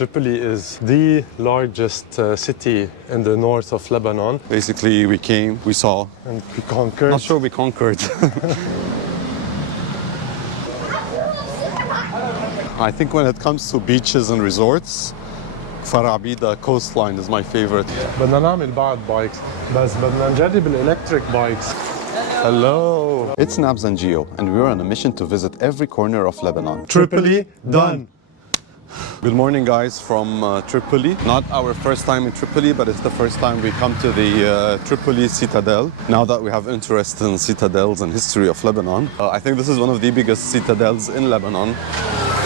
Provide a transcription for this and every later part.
Tripoli is the largest city in the north of Lebanon. Basically, we came, we saw. And we conquered. Not sure we conquered. I think when it comes to beaches and resorts, Kfar Abida coastline is my favorite. بدنا نعمل بعد بايكس بس بدنا نجرب الالكتريك بايكس. Hello. It's Nabs and Gio, and we're on a mission to visit every corner of Lebanon. Tripoli done. Good morning, guys, from Tripoli. Not our first time in Tripoli, but it's the first time we come to the Tripoli Citadel. Now that we have interest in citadels and history of Lebanon, I think this is one of the biggest citadels in Lebanon,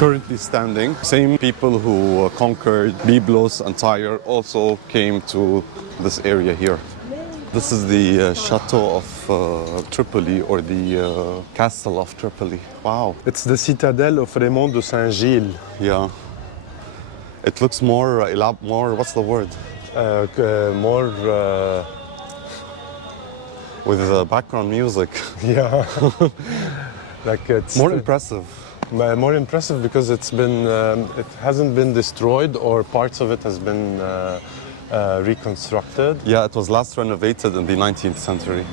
currently standing. Same people who conquered Byblos and Tyre also came to this area here. This is the Chateau of Tripoli, or the Castle of Tripoli. Wow. It's the citadel of Raymond de Saint-Gilles. Yeah. It looks more, what's the word? More... with background music. Yeah. Like it's... More impressive. More impressive because it's been, it hasn't been destroyed, or parts of it has been reconstructed. Yeah, it was last renovated in the 19th century.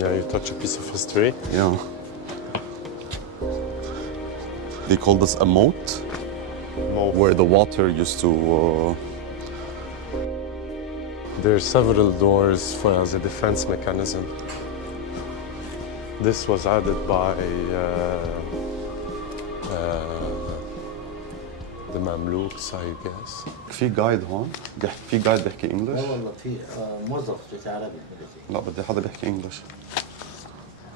Yeah, you touch a piece of history. Yeah. They call this a moat, where the water used to... There are several doors as a defense mechanism. This was added by the Mamluks, I guess. في جايد هون؟ في جايد بيحكي انجلش؟ لا والله في موظف في عربي. لا بدي حدا بيحكي انجلش.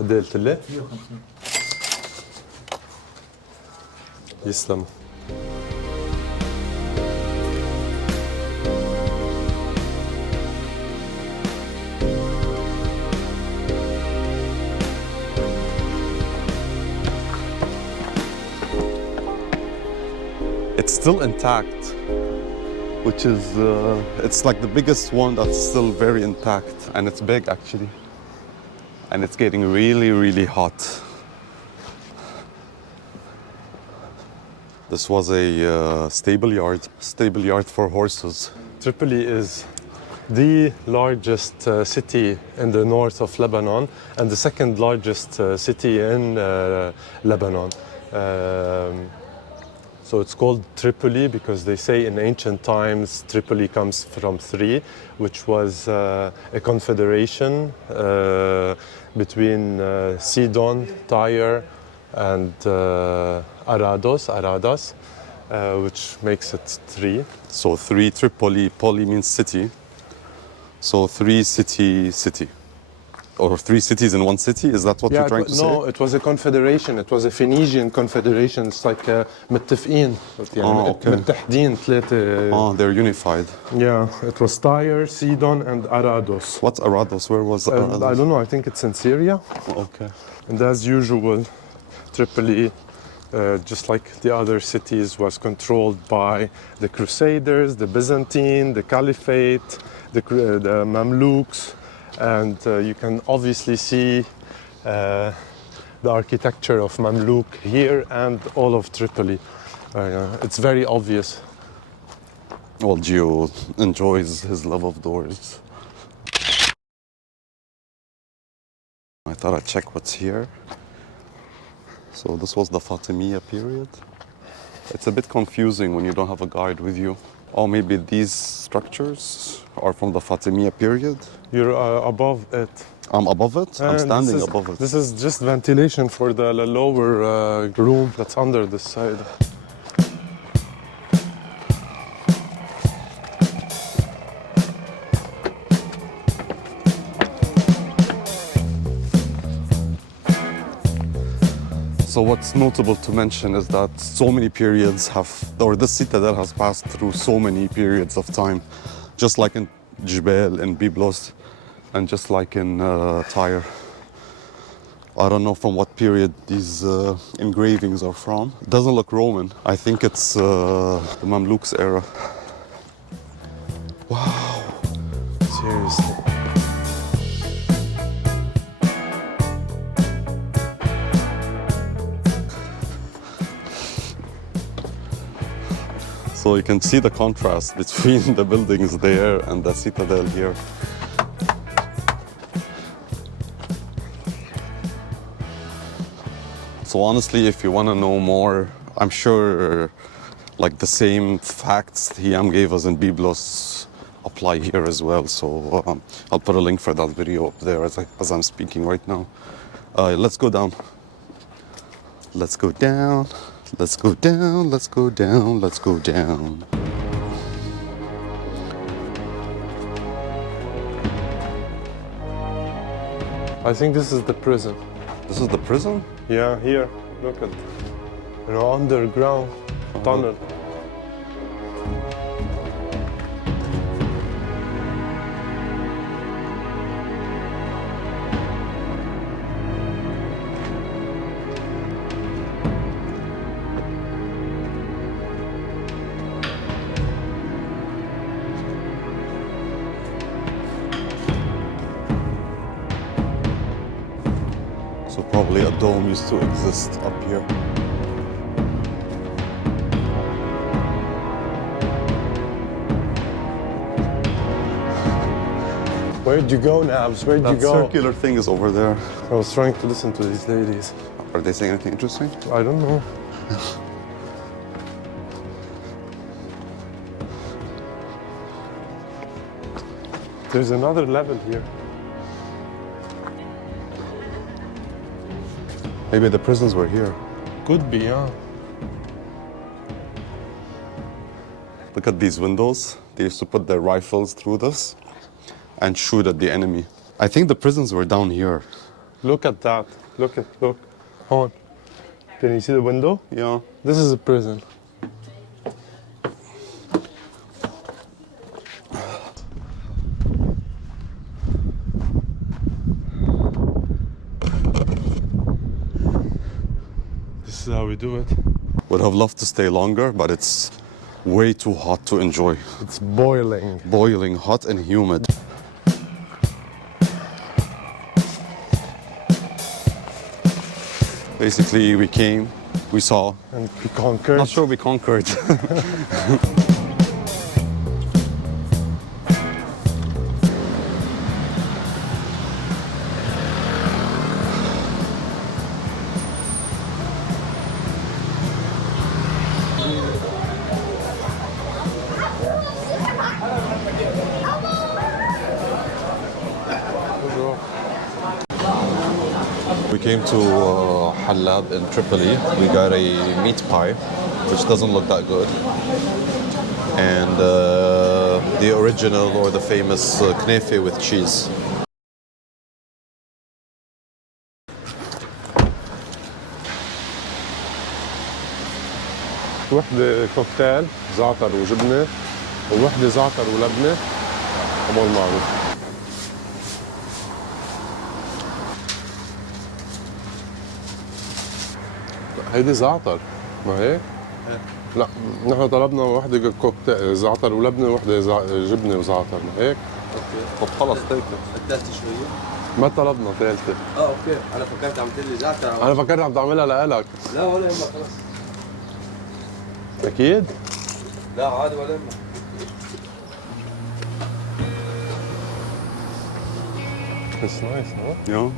قد ايه قلت لي؟ 150. يسلم. It's still intact, which is, it's like the biggest one that's still very intact. And it's big, actually. And it's getting really, really hot. This was a stable yard for horses. Tripoli is the largest city in the north of Lebanon and the second largest city in Lebanon. So it's called Tripoli because they say in ancient times Tripoli comes from three, which was a confederation between Sidon, Tyre, and Arados, which makes it three. So three, Tripoli, poly means city. So three city. Or three cities in one city? Is that what you're trying to say? No, it was a confederation. It was a Phoenician confederation. It's like متفقين. okay. متحدين ثلاثة. Oh, they're unified. Yeah, it was Tyre, Sidon, and Arados. What's Arados? Where was Arados? I don't know. I think it's in Syria. Okay. And as usual, Tripoli, just like the other cities, was controlled by the Crusaders, the Byzantine, the Caliphate, the Mamluks. And you can obviously see the architecture of Mamluk here and all of Tripoli. It's very obvious. Well, Gio enjoys his love of doors. I thought I'd check what's here. So this was the Fatimiyya period. It's a bit confusing when you don't have a guide with you. Or maybe these structures are from the Fatimiyya period. You're above it. I'm above it? I'm standing above it. This is just ventilation for the lower room that's under this side. So what's notable to mention is that so many periods this citadel has passed through so many periods of time, just like in Jbel, in Byblos, and just like in Tyre. I don't know from what period these engravings are from. It doesn't look Roman. I think it's the Mamluks era. Wow. Seriously. So you can see the contrast between the buildings there and the citadel here. So honestly, if you want to know more, I'm sure like the same facts Hiam gave us in Byblos apply here as well. So I'll put a link for that video up there as I'm speaking right now. Let's go down. Let's go down. Let's go down. Let's go down. Let's go down. I think this is the prison. This is the prison? Yeah, here. Look at, underground tunnel. So probably a dome used to exist up here. Where'd you go, Nabs? Where'd you That go? circular thing is over there. I was trying to listen to these ladies. Are they saying anything interesting? I don't know. There's another level here. Maybe the prisons were here. Could be, yeah. Look at these windows. They used to put their rifles through this and shoot at the enemy. I think the prisons were down here. Look at that. Look. Hold on. Can you see the window? Yeah. This is a prison. This is how we do it. Would have loved to stay longer, but it's way too hot to enjoy. It's boiling. Boiling hot and humid. Basically, we came, we saw. And we conquered. Not sure we conquered. We came to Halab in Tripoli. We got a meat pie, which doesn't look that good. And the original or the famous knefe with cheese. وحدة كوكتيل زعتر وجبنة ووحدة زعتر ولبنة أمور معروف. هيدي زعتر ما هيك؟ لا نحن طلبنا وحدة كوكتيل زعتر ولبنة ووحدة جبنة وزعتر ما هيك؟ اوكي طب خلص تاكل. الثالثة شوية؟ ما طلبنا ثالثة. اوكي انا فكرت عم تقول لي زعتر. أنا فكرت عم تعملها لإلك. لا ولا يهمك خلص. أكيد؟ لا عادي ولا يهمك. It's nice, huh? Yeah.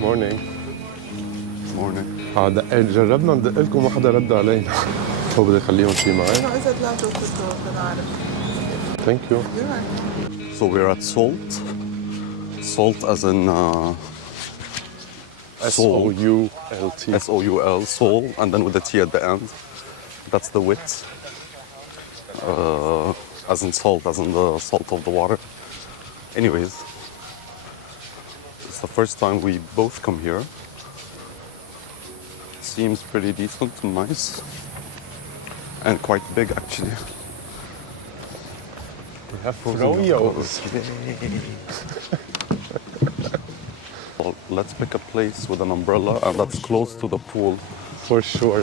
Morning. Morning. جربنا ندق لكم ما حدا رد علينا. هو بده يخليهم شي معي. إذا طلعتوا بتطلعوا بنعرف. Thank you. So we're at Salt. Salt as in S-O-U-L-T. S-O-U-L, Sol, and then with the T at the end. That's the wit. As in salt, as in the salt of the water. Anyways, it's the first time we both come here. Seems pretty decent and nice. And quite big, actually. We have froyos. Well, let's pick a place with an umbrella and that's close to the pool. For sure.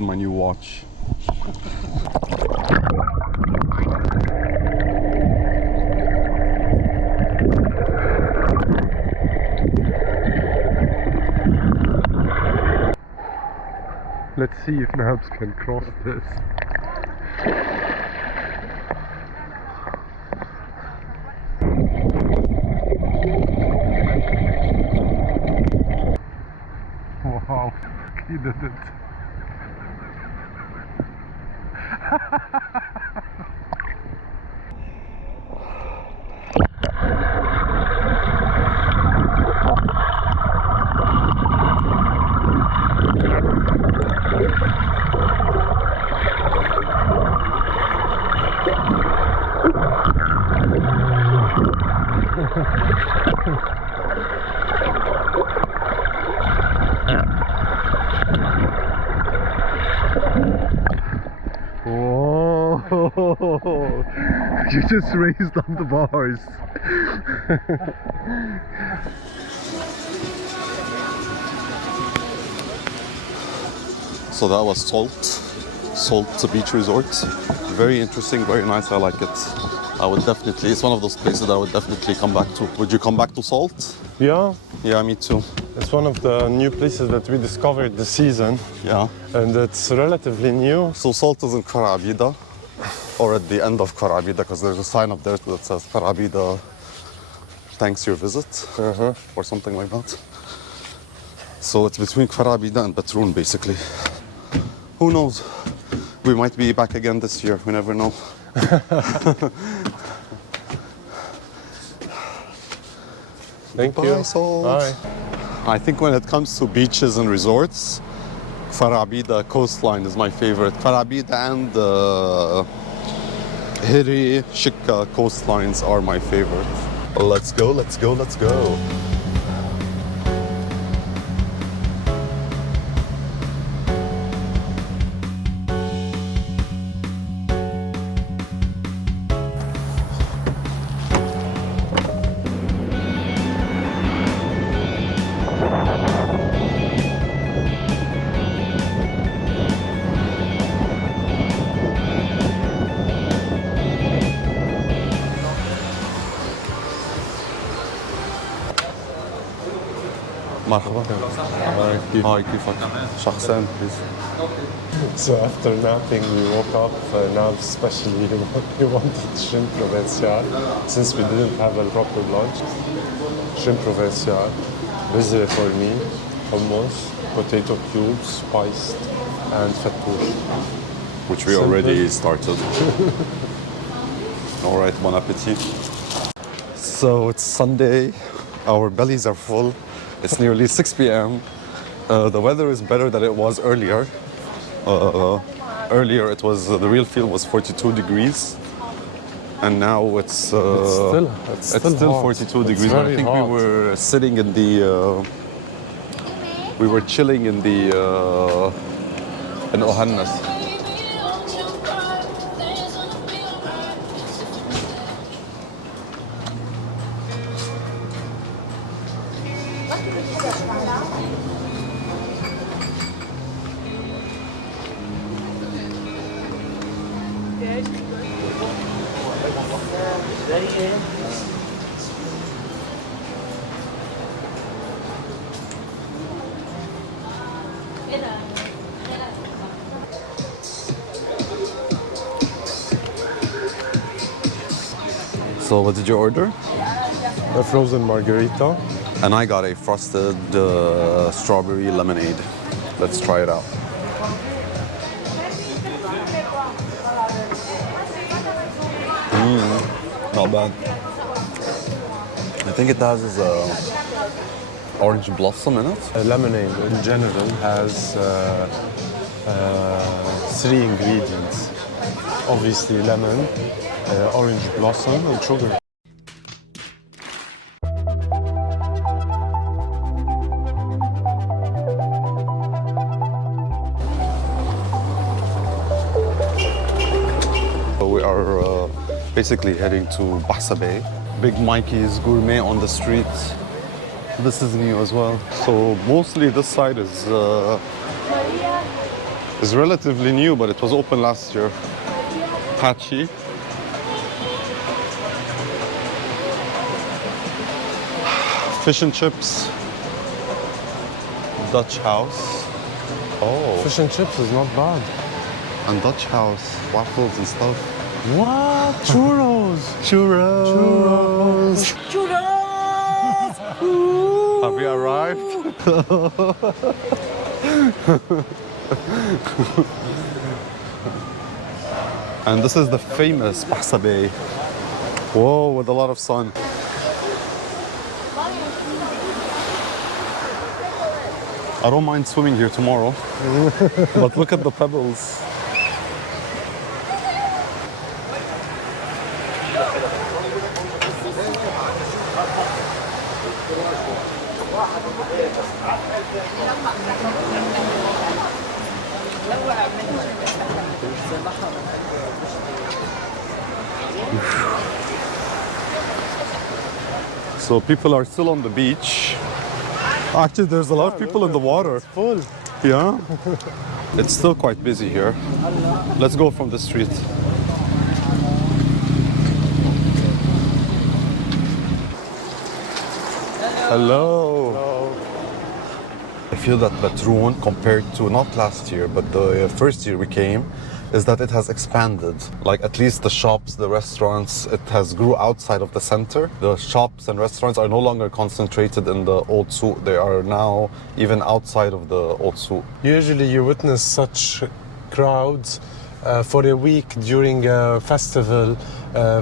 on my new watch. Let's see if Nabs can cross this. Wow, he did it. Whoa! You just raised on the bars. So that was Salt Beach Resort. Very interesting, very nice. I like it. I would definitely. It's one of those places that I would definitely come back to. Would you come back to Salt? Yeah, Yeah, me too. it's one of the new places that we discovered this season, Yeah. and it's relatively new. So Salt is in Kfar Abida, or at the end of Kfar Abida, because there's a sign up there that says Kfar Abida, thanks your visit, or something like that. So it's between Kfar Abida and Batroun, basically. Who knows? We might be back again this year. We never know. Thank Bye, you. Salt. Bye. I think when it comes to beaches and resorts, Kfar Abida coastline is my favorite. Kfar Abida and Hiri, Shikka coastlines are my favorite. Let's go, let's go, let's go. مرحبا. هاي كيفك؟ شخصين please. So after napping, we woke up. Now, especially, we wanted shrimp provincial since we didn't have a proper lunch. Shrimp provincial, busy for me, hummus, potato cubes, spiced, and fattoush. Which we already started. All right, bon appetit. So it's Sunday. Our bellies are full. It's nearly 6 p.m. The weather is better than it was earlier. Earlier, it was the real feel was 42 degrees, and now it's still hot. 42 It's degrees. very I think hot. we were sitting in the, we were chilling in the in Ohannes. So what did you order? A frozen margarita. And I got a frosted strawberry lemonade. Let's try it out. Not bad. I think it has orange blossom in it. Lemonade in general has 3 ingredients. Obviously lemon, orange blossom, and sugar. So we are basically heading to Bahsa Bay. Big Mikey's Gourmet on the street. This is new as well. So mostly this side is It's relatively new, but it was open last year. Hachi. Fish and chips. Dutch house. Oh, Fish and chips is not bad. and Dutch house. Waffles and stuff. What? Churros! Churros. Churros! Have we arrived? And this is the famous Bahsa Bay. Whoa, with a lot of sun. I don't mind swimming here tomorrow, but look at the pebbles. So people are still on the beach. Actually, there's a lot of people in the water. Full. Yeah. It's still quite busy here. Let's go from the street. Hello. I feel that Batroun, compared to not last year, but the first year we came, is that it has expanded. Like at least the shops, the restaurants, it has grew outside of the center. The shops and restaurants are no longer concentrated in the old souk. They are now even outside of the old souk. Usually you witness such crowds for a week during a festival,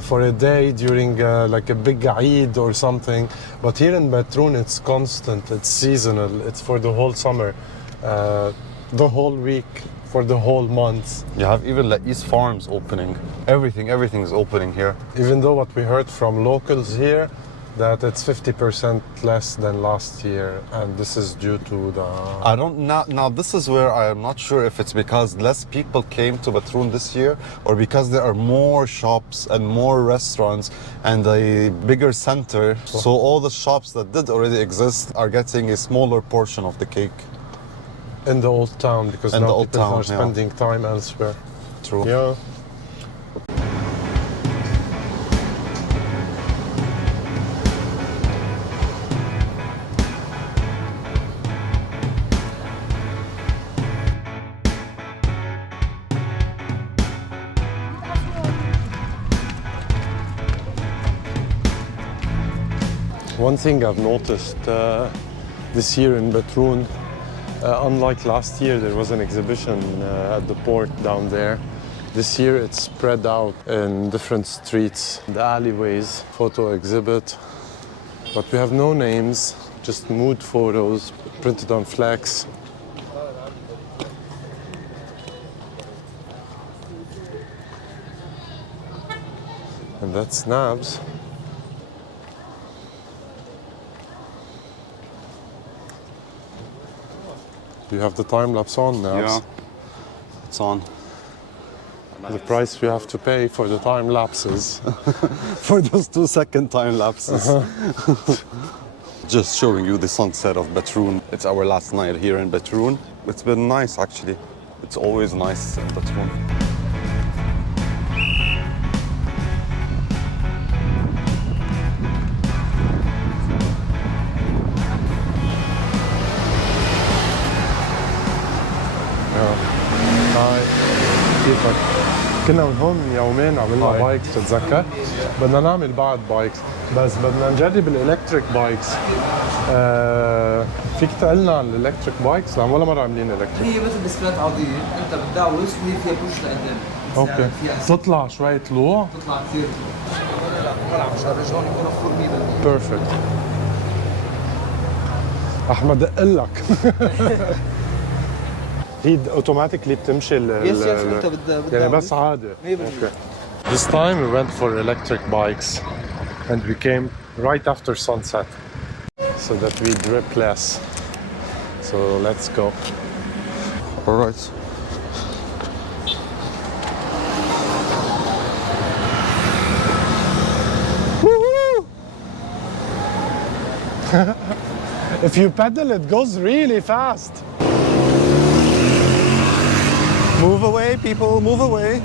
for a day during like a big Eid or something. But here in Batroun it's constant, it's seasonal, it's for the whole summer, the whole week, for the whole month. You have even La'is farms opening. Everything is opening here. Even though what we heard from locals here, that it's 50% less than last year, and this is due to the... I don't now this is where I am not sure if it's because less people came to Batroun this year or because there are more shops and more restaurants and a bigger center. So all the shops that did already exist are getting a smaller portion of the cake. In the old town, because In the now old people town, are yeah. spending time elsewhere. True. Yeah. One thing I've noticed this year in Batroun, unlike last year, there was an exhibition at the port down there. This year it's spread out in different streets, the alleyways, photo exhibit. But we have no names, just mood photos printed on flags. And that's Nabs. You have the time lapse on now. Yeah. It's on. The price you have to pay for the time lapses. For those 2-second time lapses. Just showing you the sunset of Batroun. It's our last night here in Batroun. It's been nice actually. It's always nice in Batroun. هاي كيفك؟ كنا من هون من يومين عملنا هاي. بايكس بتتذكر؟ بدنا نعمل بعد بايكس بس بدنا نجرب الالكتريك بايكس. فيك تقلنا عن الالكتريك بايكس؟ لأن ولا مرة عاملين الكتريك. هي مثل بسكليت عادية، أنت بتدعوس وهي فيها بوش لقدام. اوكي. تطلع شوي طلوع؟ تطلع كثير. طلع مشان رجعون يكونوا فورميبل. بيرفكت. احمد دق لك. هي اوتوماتيكلي بتمشي يس أنت بدها يعني بس عادي. 100%. Okay. This time we went for electric bikes and we came right after sunset so that we drip less. So let's go. All right. If you pedal, it goes really fast. Move away, people, move away.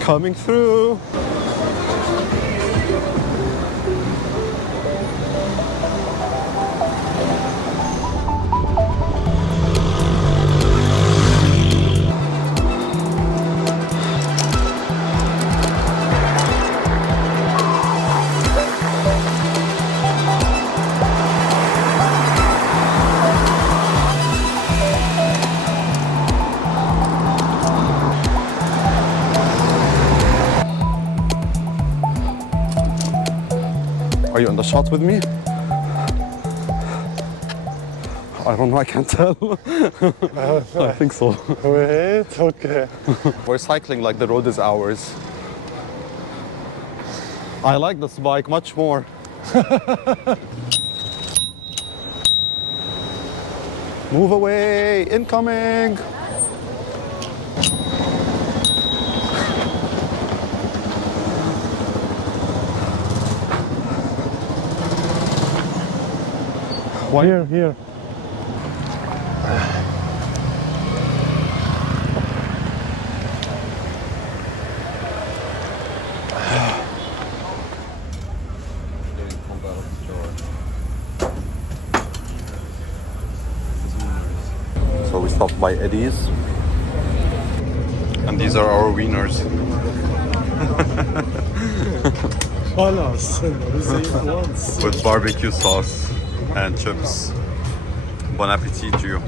Coming through. Are you in the shot with me? I don't know, I can't tell. I think so. Wait, okay. We're cycling like the road is ours. I like this bike much more. Move away, incoming! Why? Here. So we stopped by Eddie's. And these are our wieners. خلاص once. With barbecue sauce and chips. Bon appetit to you.